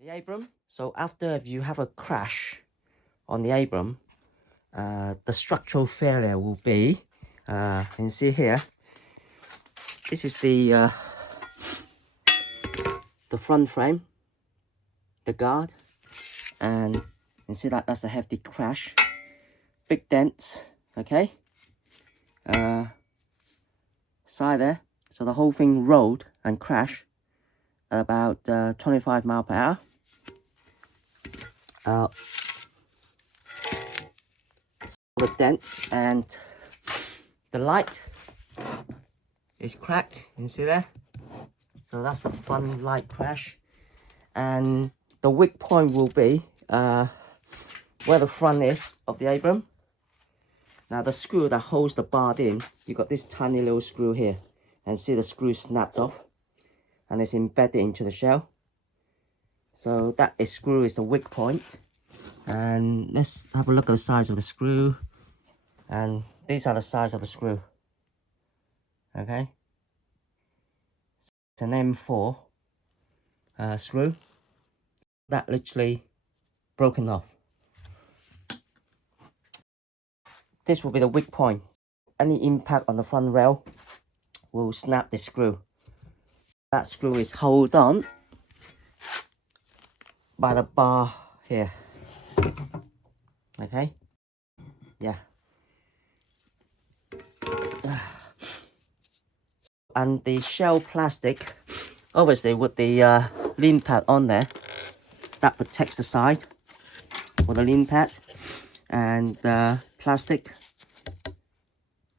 The ABRAMS. So after if you have a crash on the ABRAMS, the structural failure will be, you can see here, this is the front frame, the guard, and you can see that that's a hefty crash, big dents, okay, side there, so the whole thing rolled and crashed at about 25 miles per hour. The dents and the light is cracked, you can see there, so that's the front light crash. And the weak point will be where the front is of the ABRAMS. Now the screw that holds the bar in, you got this tiny little screw here, and see the screw snapped off and it's embedded into the shell. So that screw is the weak point. And let's have a look at the size of the screw. And these are the size of the screw. Okay, it's an M4 screw that literally broken off. This will be the weak point. Any impact on the front rail will snap the screw. That screw is held on by the bar here. Okay, yeah. And the shell plastic, obviously with the lean pad on there, that protects the side with the lean pad. And plastic,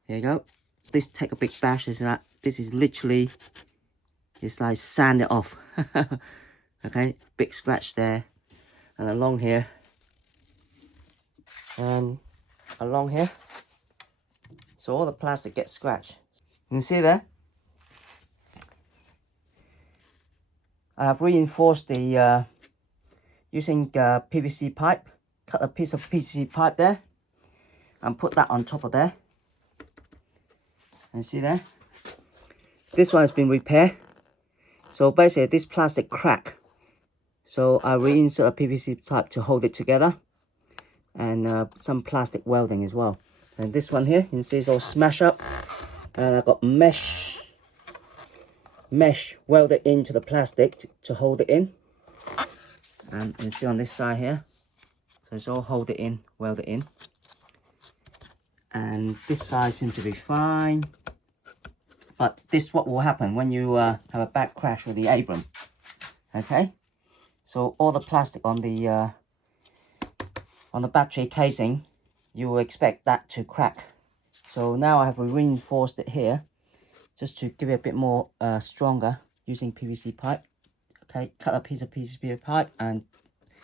here you go. So this take a big bash, is that this is literally, it's like sand it off. Okay, big scratch there, and along here, and along here, so all the plastic gets scratched. You can see there, I have reinforced the using PVC pipe. Cut a piece of PVC pipe there and put that on top of there. And see there, this one has been repaired. So basically this plastic crack, so I reinsert a PVC pipe to hold it together, and some plastic welding as well. And this one here, you can see it's all smashed up, and I got mesh welded into the plastic to hold it in. And you can see on this side here, so it's all hold it in, welded in. And this side seems to be fine. But this is what will happen when you have a back crash with the ABRAMS. Okay, so all the plastic on the battery casing, you will expect that to crack. So now I have reinforced it here, just to give it a bit more stronger using PVC pipe. Okay, cut a piece of PVC pipe and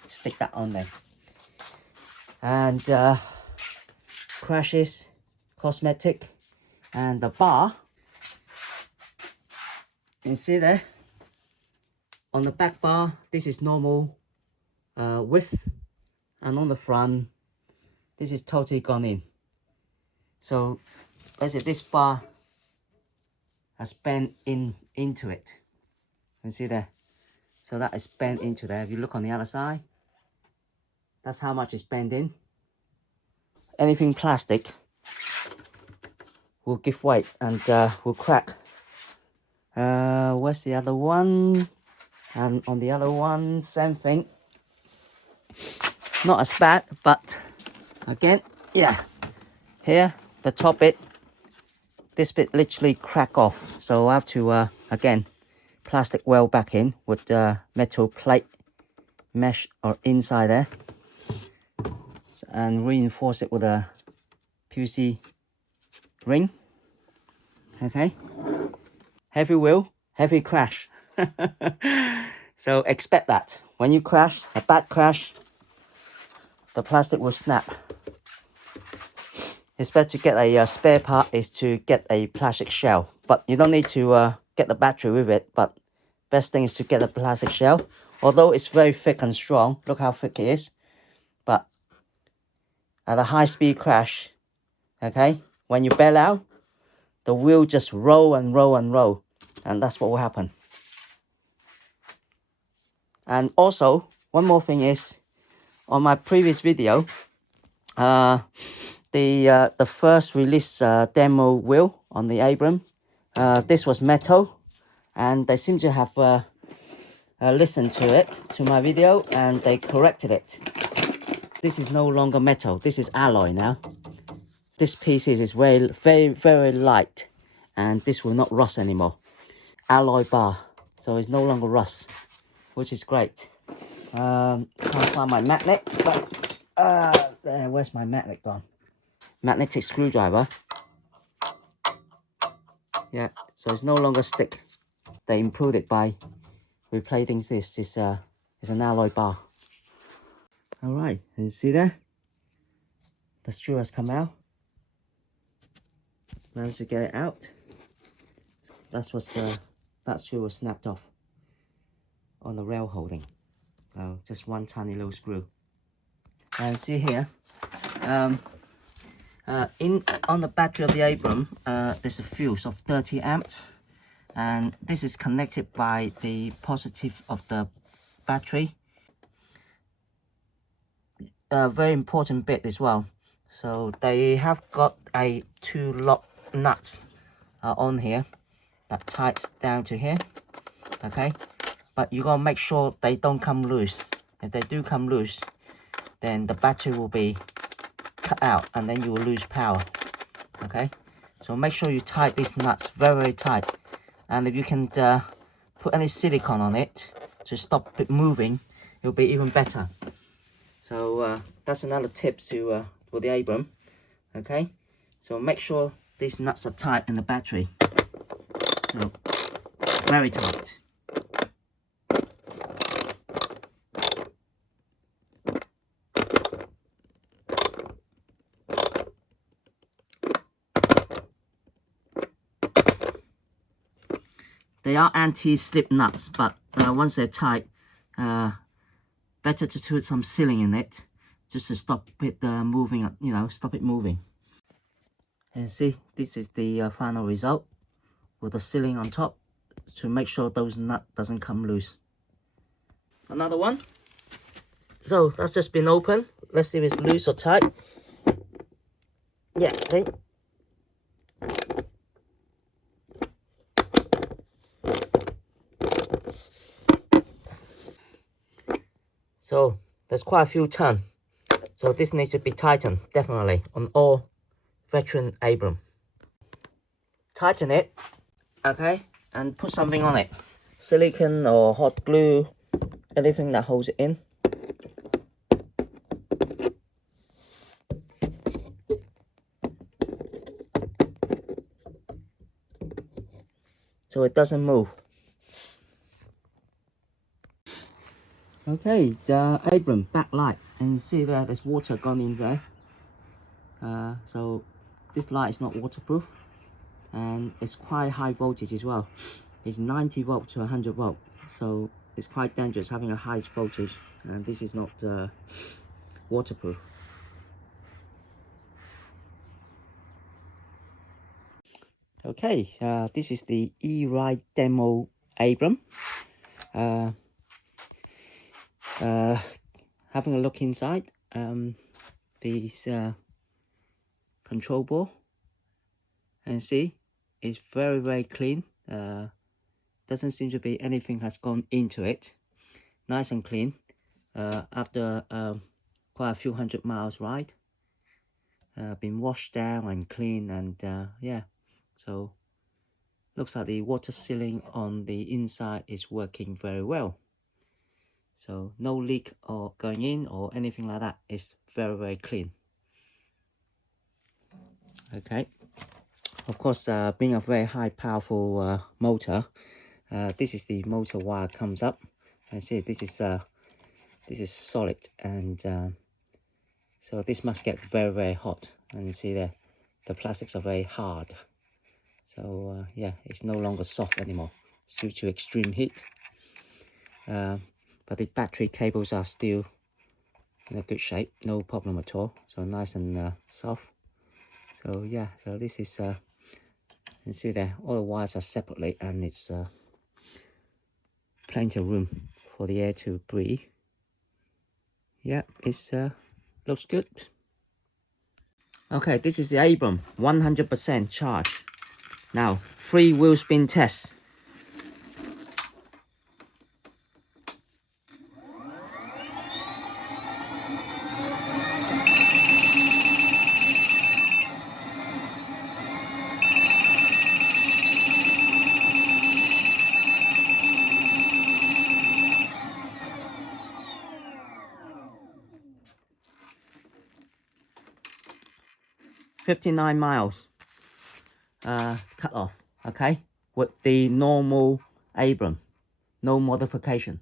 stick that on there. And crashes, cosmetic, and the bar, you can see there on the back bar, this is normal width, and on the front, this is totally gone in. So basically this bar has bent into it. You can see there, so that is bent into there. If you look on the other side, that's how much is bent in. Anything plastic will give weight and will crack. Where's the other one? And on the other one, same thing. Not as bad, but again, yeah. Here, the top bit, this bit literally crack off. So I have to, again, plastic weld back in with metal plate mesh or inside there. And reinforce it with a PVC ring. Okay, heavy wheel, heavy crash. So expect that when you crash, a bad crash, the plastic will snap. It's better to get a spare part is to get a plastic shell, but you don't need to get the battery with it. But best thing is to get a plastic shell, although it's very thick and strong. Look how thick it is. But at a high speed crash, okay, when you bail out, the wheel just roll and roll and roll, and that's what will happen. And also, one more thing is, on my previous video, the first release demo wheel on the ABRAMS, this was metal, and they seem to have listened to it, to my video, and they corrected it. This is no longer metal, this is alloy now. This piece is very, very, very light, and this will not rust anymore. Alloy bar, so it's no longer rust, which is great. Can't find my magnet, but there, where's my magnet gone? Magnetic screwdriver. Yeah, so it's no longer stick. They improved it by replacing this. It's an alloy bar. All right, you see there? The screw has come out. Managed to get it out. That's what that screw was snapped off on the rail holding. Just one tiny little screw. And see here, on the battery of the ABRAMS, there's a fuse of 30 amps, and this is connected by the positive of the battery. A very important bit as well. So they have got a 2 lock nuts on here that ties down to here. Okay, but you gotta make sure they don't come loose. If they do come loose, then the battery will be cut out and then you will lose power. Okay, so make sure you tie these nuts very, very tight, and if you can put any silicone on it to stop it moving, it'll be even better. So that's another tip to for the ABRAMS. Okay, so make sure these nuts are tight in the battery, so very tight. They are anti-slip nuts, but once they're tight, better to put some sealing in it, just to stop it moving, you know, stop it moving. And see, this is the final result with the sealing on top to make sure those nuts doesn't come loose. Another one. So that's just been opened. Let's see if it's loose or tight. Yeah, okay. So there's quite a few turns. So this needs to be tightened, definitely, on all veteran ABRAMS. Tighten it, okay, and put something on it. Silicone or hot glue, anything that holds it in. So it doesn't move. Okay, the ABRAMS backlight, and you see that there's water gone in there. So this light is not waterproof, and it's quite high voltage as well. It's 90 volt to 100 volt, so it's quite dangerous having a high voltage, and this is not waterproof. Okay, this is the E-Ride demo ABRAMS. Having a look inside, this control board, and see, it's very, very clean. Doesn't seem to be anything has gone into it. Nice and clean. After quite a few hundred miles ride, been washed down and clean, and yeah, so looks like the water sealing on the inside is working very well. So no leak or going in or anything like that. It's very, very clean. Okay, of course, being a very high powerful motor, this is the motor wire comes up, and see this is solid, and so this must get very, very hot, and you see there the plastics are very hard. So yeah, it's no longer soft anymore. It's due to extreme heat. But the battery cables are still in a good shape, no problem at all. So nice and soft. So yeah, so this is You see there, all the wires are separately, and it's plenty of room for the air to breathe. Yeah, it's looks good. Okay, this is the ABRAMS 100% charge. Now, 3 wheel spin test. $59 miles cut off, okay, with the normal ABRAMS, no modification.